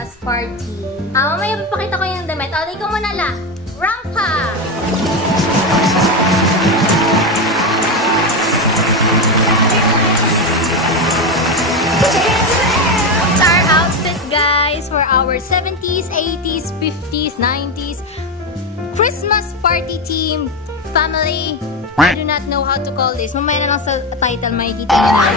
Christmas party. Mamaya papakita ko yung damit. O, ikaw muna la. Rampa! It's our outfit, guys, for our 70s, 80s, 50s, 90s Christmas party team, family. I do not know how to call this. Mamaya na lang sa title makikita nyo na.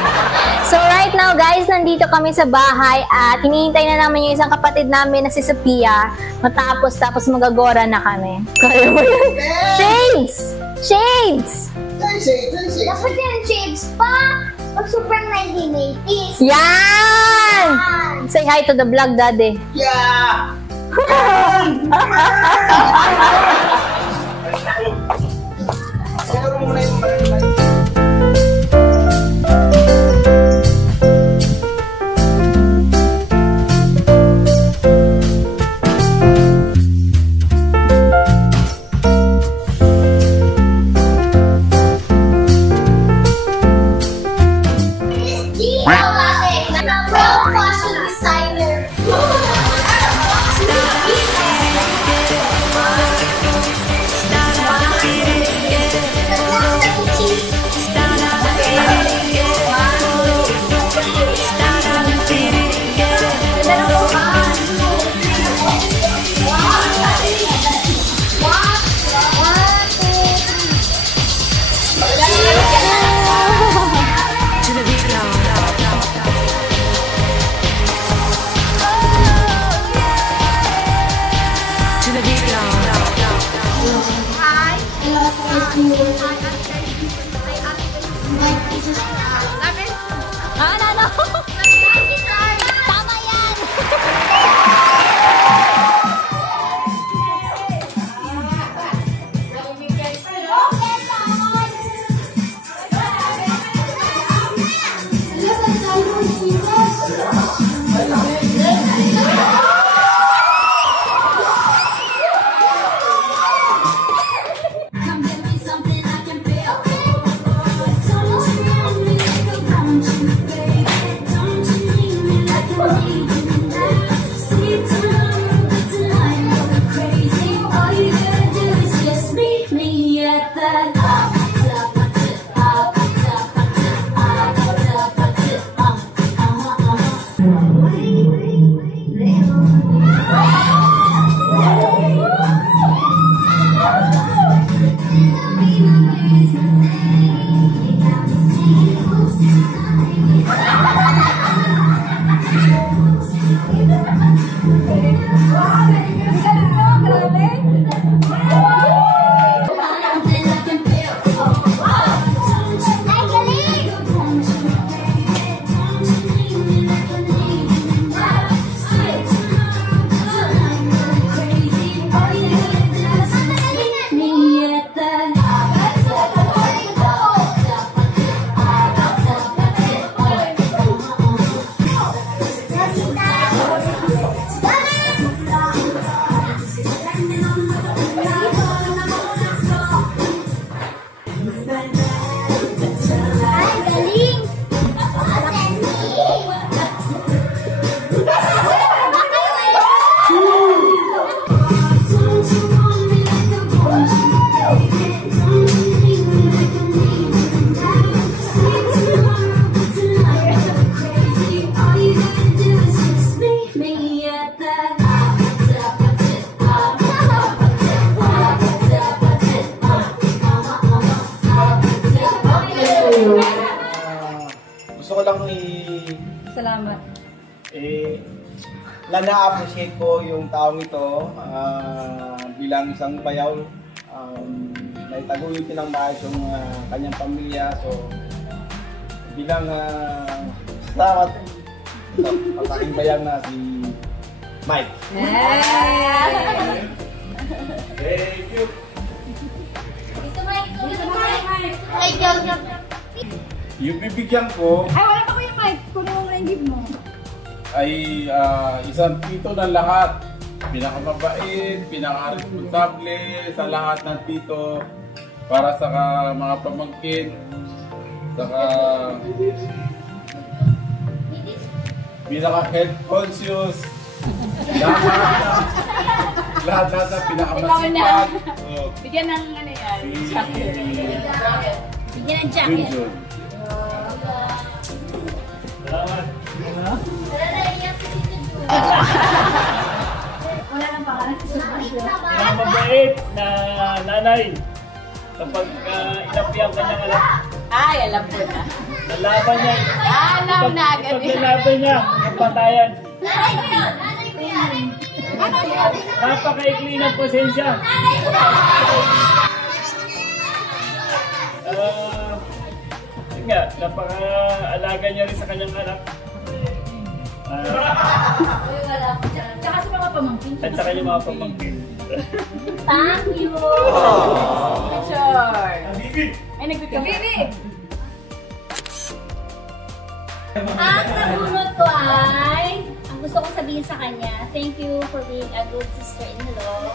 So right now, guys, nandito kami sa bahay at hinihintay na namin yung isang kapatid namin na si Sophia. Tapos magagora na kami. Kaya mo yun? Shades! Shades! Dapat yan, shades pa! Pag sobrang 1980s. Yan! Say hi to the vlog, Daddy. Yeah! Gusto ko lang Salamat. Na-appreciate ko yung taong ito bilang isang bayaw. Naitaguyod ng maayos yung kanyang pamilya. So, bilang salamat sa aking bayaw na si Mike. Thank you. Yung bibigyan ko Ay, wala pa ko yung mic. Kuno mo na yung gift mo. Ay isang tito ng lahat. Pinakamabait, pinaka-responsable sa lahat ng tito para sa mga pamangkin. Saka pinaka-health conscious. Lahat na Ikaw pinakamasipag. na. Oh, Bigyan ng ano yan. Jacket. Bigyan ng Jun jacket. Jun. Salamat. Wala nang pangalan. Mabait na nanay. Kapag inapi ang kanyang anak, Ay, alam ko na. nalaban niya. Alam na agad. Pag nalaban niya, ang patayan. Napakaikli ng pasensya. Yun nga, napaka-alaga niya rin sa kanyang anak. Tsaka sa mga pamangkin. At sa kanyang mga pamangkin. Thank you! Picture. Ay, nagpipili. Ang nabunot ko ay, ang gusto kong sabihin sa kanya, thank you for being a good sister-in-law.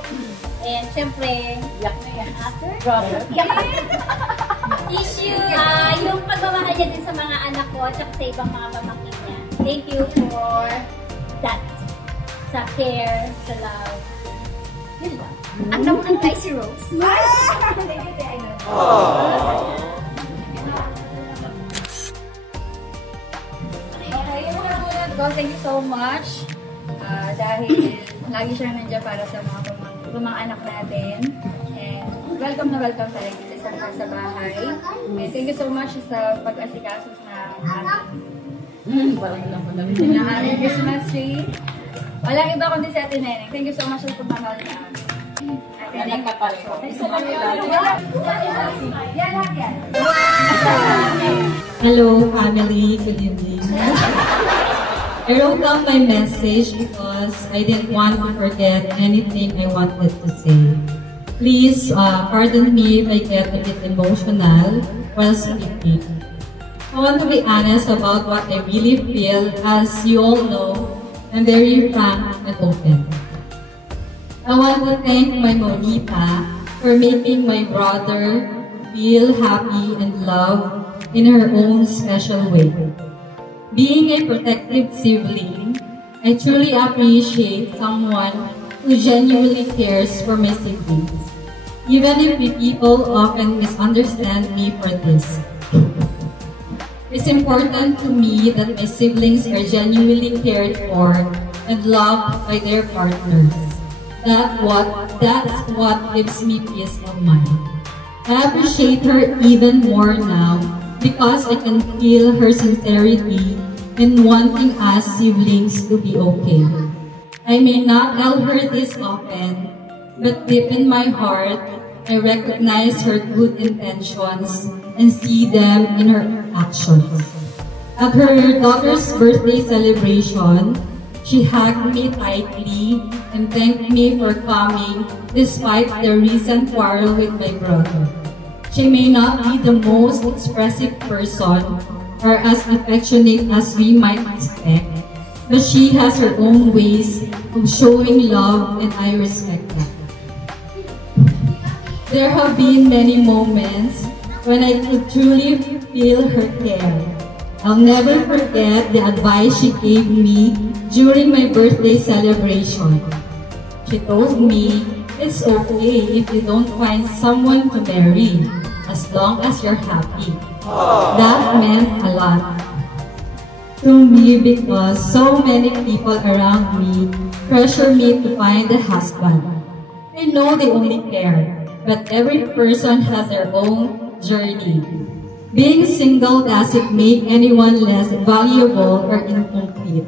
And syempre, Yak na yan. after, Brother. issue, yung pagmamahal niya din sa mga anak ko at sa ibang mga pamangkin niya. Thank you for that. Sa care, sa love. Yun lang. Ang nabunot kay si Rose. Thank you, Tia Ainon. Okay, yung mga bunot ko, thank you so much. Dahil lagi siya nandiyan para sa mga anak natin. And welcome na welcome talaga sa sa bahay. And thank you so much sa pag-asikaso sa ating na aming Christmas tree. Walang iba kundi si Ate Neneng. Thank you so much sa pagmamahal sa amin. Ate Neneng ka pala. Yan lang yan. Hello, family. Good evening. I wrote down my message because I didn't want to forget anything I wanted to say. Please pardon me if I get a bit emotional while speaking. I want to be honest about what I really feel. As you all know, I'm very frank and open. I want to thank my Monita for making my brother feel happy and loved in her own special way. Being a protective sibling, I truly appreciate someone who genuinely cares for my siblings, even if people often misunderstand me for this. It's important to me that my siblings are genuinely cared for and loved by their partners. That's what gives me peace of mind. I appreciate her even more now because I can feel her sincerity in wanting us siblings to be okay. I may not tell her this often, but deep in my heart, I recognize her good intentions and see them in her actions. At her daughter's birthday celebration, she hugged me tightly and thanked me for coming despite the recent quarrel with my brother. She may not be the most expressive person or as affectionate as we might expect, but she has her own ways of showing love and I respect that. There have been many moments when I could truly feel her care. I'll never forget the advice she gave me during my birthday celebration. She told me, it's okay if you don't find someone to marry, as long as you're happy. That meant a lot to me because so many people around me pressure me to find a husband. I know they only care, but every person has their own journey. Being single doesn't make anyone less valuable or incomplete.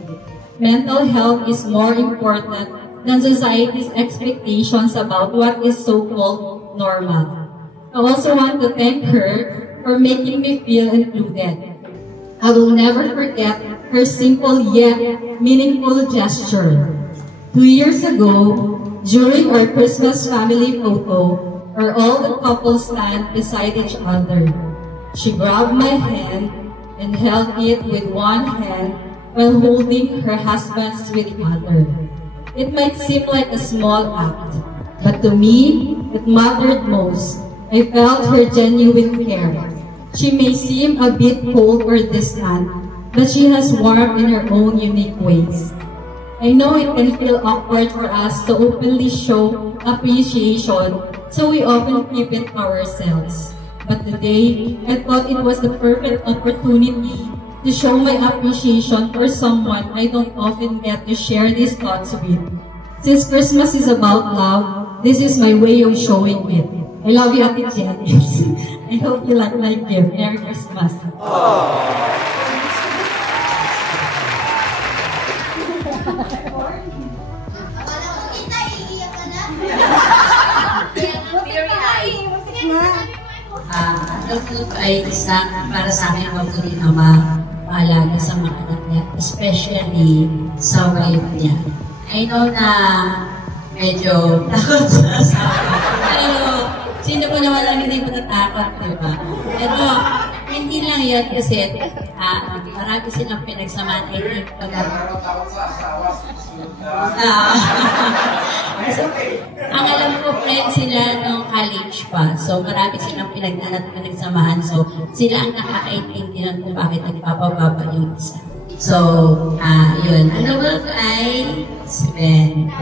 Mental health is more important than society's expectations about what is so-called normal. I also want to thank her for making me feel included. I will never forget her simple yet meaningful gesture. 2 years ago, during our Christmas family photo, where all the couples stand beside each other, she grabbed my hand and held it with one hand while holding her husband's with the other. It might seem like a small act, but to me, it mattered most. I felt her genuine care. She may seem a bit cold or distant, but she has warmth in her own unique ways. I know it can feel awkward for us to openly show appreciation, so we often keep it to ourselves. But today, I thought it was the perfect opportunity to show my appreciation for someone I don't often get to share these thoughts with. Since Christmas is about love, this is my way of showing it. I love you, Ate Janice. I hope you like my gift. Merry Christmas. Ito ay isang para sa akin ang mabuting ama, maalaga sa mga anak niya, especially sa wife niya. I know na medyo takot sa asawa, pero sino po naman lang hindi matatakot, diba? Pero hindi lang yan kasi marami silang pinagsamahan. I think ang alam ko, friends sila nung college pa. So, marami silang pinagsamahan. So, sila ang nakakaintindihan kung bakit nagpapababa yung isa. So, yun. Ang lubog ay si Ben.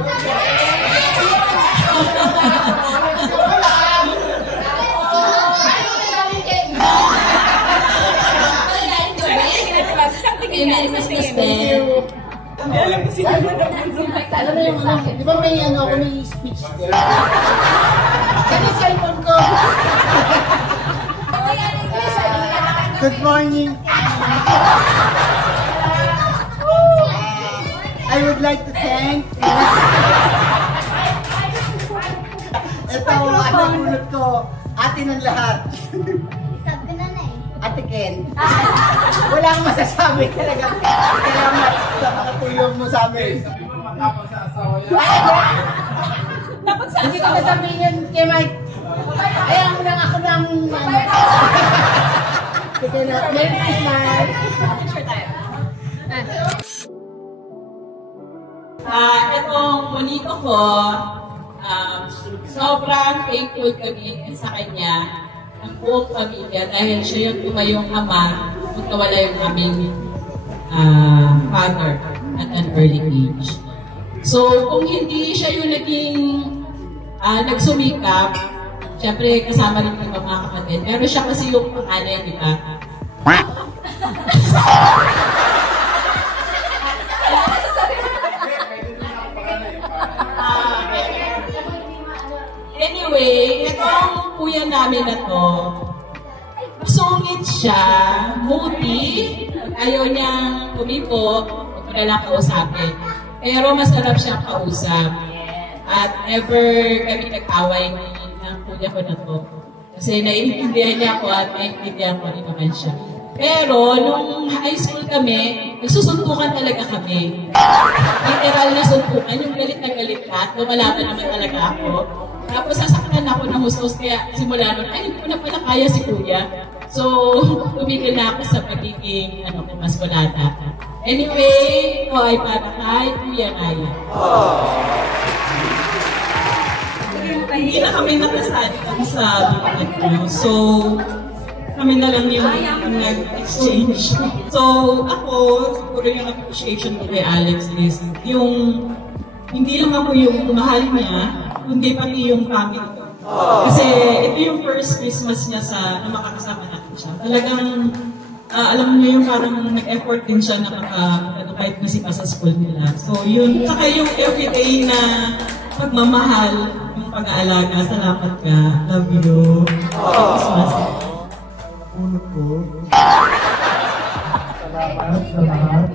Merry Christmas, Ben. Alam mo yung ano, di ba may ano ako, may speech there? Kasi cellphone ko. Good morning. I would like to thank ito, ano ulot ko, ate ng lahat. Sabi na na eh. Ate Ken. Wala akong masasabi talaga. Salamat sa makatulong mo sa amin. Dapat sa akin ko sabihin yun kay Mike. Kaya mo lang ako ng Sige na. Merry Christmas. Itong monito ko, sobrang thankful kami sa kanya, ang buong pamilya, dahil siya yung tumayong ama kung nawala yung aming father at an early age. So, kung hindi siya yung naging nagsumikap, syempre kasama rin yung mga kapatid, pero siya kasi yung panganay, di ba? Anyway, itong kuya namin na to, sungit siya, moody, ayaw niyang tumipo, huwag ko na lang kausapin. Pero masarap siyang kausap. At ever kami nag-away ng kuya ko na to. Kasi naiintindihan niya ako at naiintindihan ko rin naman siya. Pero nung high school kami, nagsusuntukan talaga kami. Literal na suntukan, yung galit na galit ka, lumalaban naman talaga ako. Tapos sasaktan ako ng hustos, kaya simula nun, ay hindi ko na pala kaya si kuya. So, tumigil na ako sa pagiging mas walata. Anyway, ito ay para kay Kuya Naya. Hindi na kami nakasali sa bibigyan ko. So, kami na lang yung nag-exchange. So, ako, siguro yung appreciation ko kay Alex is yung hindi lang ako yung mahal niya, kundi pati yung family ko. Kasi ito yung first Christmas niya na makakasama natin siya. Talagang, alam niyo yung parang nag-effort din siya na kahit nasipa sa school nila. So yun, saka yung everyday na pagmamahal, yung pag-aalaga, salamat ka, love you. Christmas. Uno ko. Salamat sa lahat.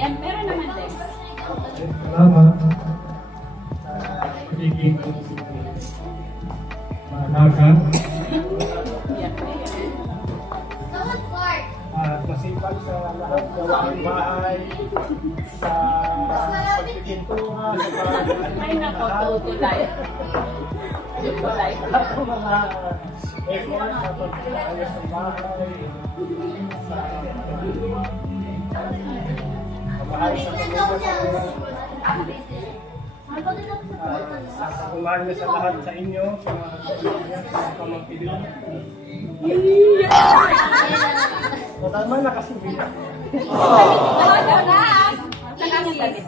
Yan, meron naman din. Salamat sa pagiging maalaga. At masipag sa lahat ng gawaing bahay, sa pagtitintuhan, Ay, nako, tutulay. Tutulay. sa mga effort sa pagkakayos ng bahay, sa bahay sa sasakumahan niya sa lahat sa inyo, sa mga pamangkin. Tama na kasi. Lahat na! yung damit.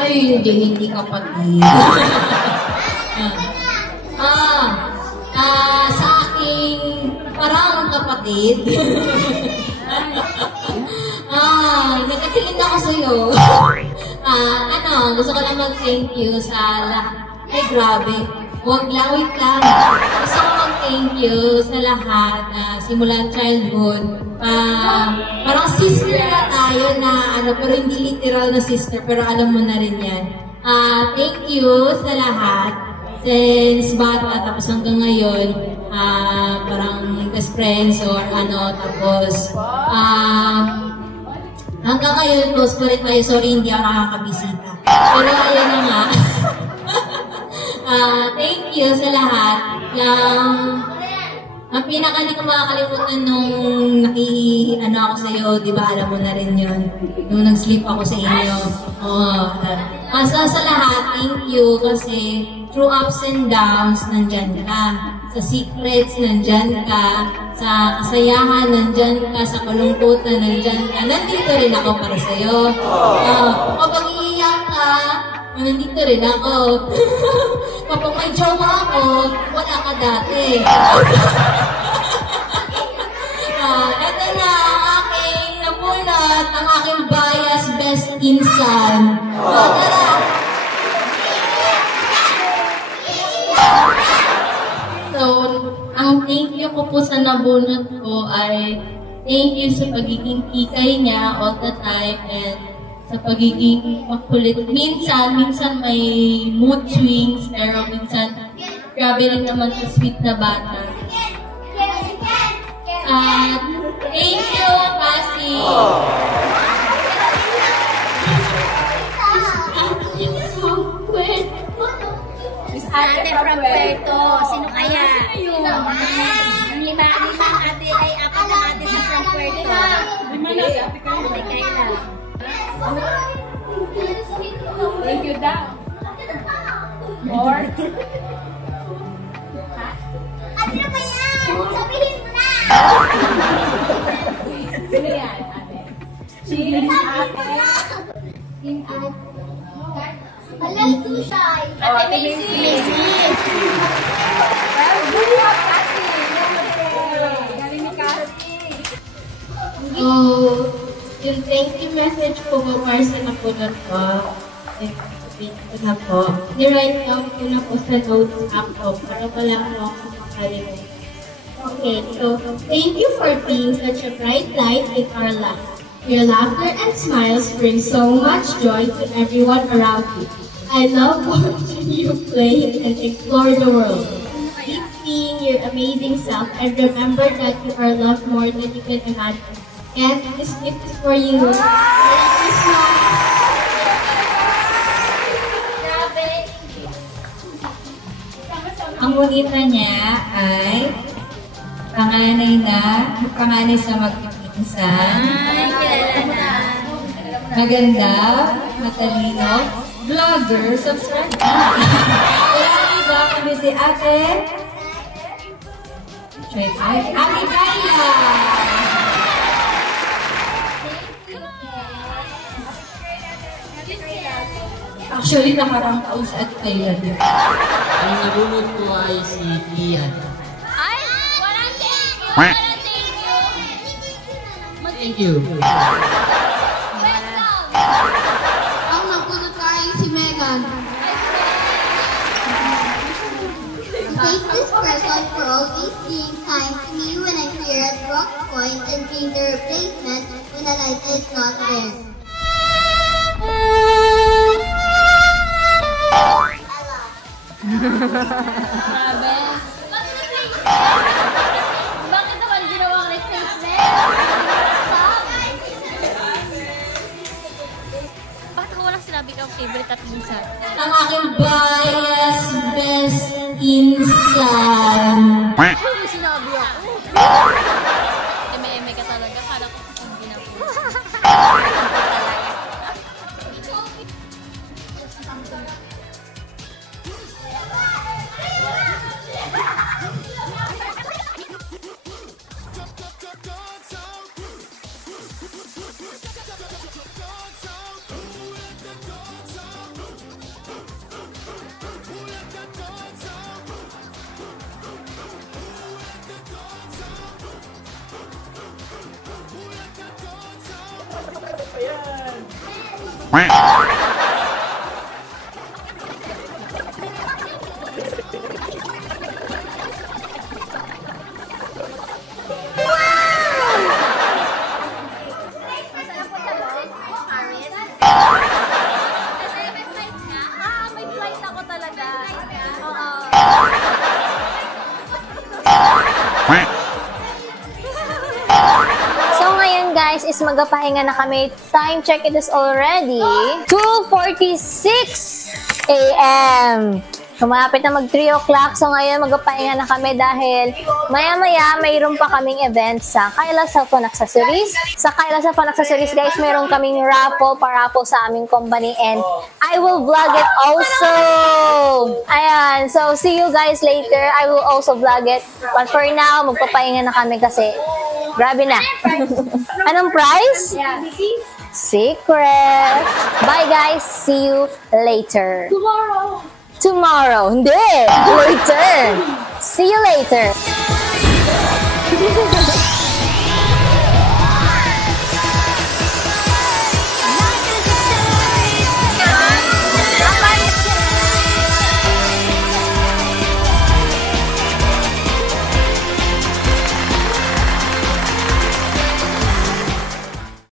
Ay, hindi kapatid. Sa aking parang kapatid. Nagkatingin ako sa'yo. Gusto ko lang mag-thank you sa lahat. Ay, grabe. Wait lang. Gusto ko mag-thank you sa lahat simula childhood. Parang sister na tayo na, pero hindi literal na sister, pero alam mo na rin yan. Thank you sa lahat. Since bata, tapos hanggang ngayon, parang best friends or tapos, hanggang ngayon, close pa rin tayo. Sorry, hindi ako nakakabisita. Pero ayun na nga. Thank you sa lahat. Ang pinaka hindi ko makakalimutan nung ako sa'yo, di ba, alam mo na rin yun. Nung nag-sleep ako sa inyo. Sa lahat, thank you kasi through ups and downs, nandyan ka. Sa secrets, nandyan ka. Sa kasayahan, nandyan ka. Sa kalungkutan, nandyan ka. Nandito rin ako para sa'yo. Kapag iiyak ka, nandito rin ako. Kapag may jowa ako, wala ka dati. Ito na ang aking napunat, ang aking bias best insan. Tara! So, ang thank you ko po sa nabunot ko ay thank you sa pagiging kikay niya all the time and sa pagiging makulit. Minsan may mood swings, pero minsan grabe rin naman sa sweet na bata. Thank you, Cassie! Ate from Puerto. Sino kaya? Ang lima ate ay apat na ate sa from Puerto. Ate Kayla. Thank you daw. More? Ano ba yan? Sabihin mo na! Sino yan, ate? Cheers, ate. Alam ko siya. Ate Macy. Yung thank you message ko para sa napunod ko. Ni-write down ko na po sa notes app ko para wala ko makalimutan. Okay, so thank you for being such a bright light in our life. Your laughter and smiles bring so much joy to everyone around you. I love watching you play and explore the world. Keep being your amazing self and remember that you are loved more than you can imagine. And this gift is for you. Merry Christmas! Ang bonita niya ay panganay sa magpipinsan. Maganda, matalino, vlogger, subscribe. Walang iba kami si Ate Kayla. Actually, nakarang taon sa Ate Kayla din. Ang nabunod ko ay si Ian. Ay! Walang thank you! Walang thank you! Thank you. Ang nabunod ko ay si Megan. Thank this person for always being kind to me when I'm here at Rock Point and being the replacement when Eliza is not there. Grabe. Bakit naman ginawang replacement? Bakit ako walang sinabi kang favorite at minsan? Ang aking bias best insan. Ano sinabi ako? Eme-eme ka talaga. Kala ko hindi na po. May flight ako talaga. So ngayon guys is magpapahinga na kami. Time check, it is already 2:46 a.m. Malapit na mag 3 o'clock. So ngayon magpapahinga na kami dahil maya-maya mayroon pa kaming event sa Kyla Cell Phone Accessories. Sa Kyla Cell Phone Accessories guys, mayroon kaming raffle sa aming company and I will vlog it also. Ayan. So see you guys later. I will also vlog it. But for now, magpapahinga na kami kasi grabe na. Anong price? Secret. Bye guys. See you later. Tomorrow. Hindi. Later. See you later.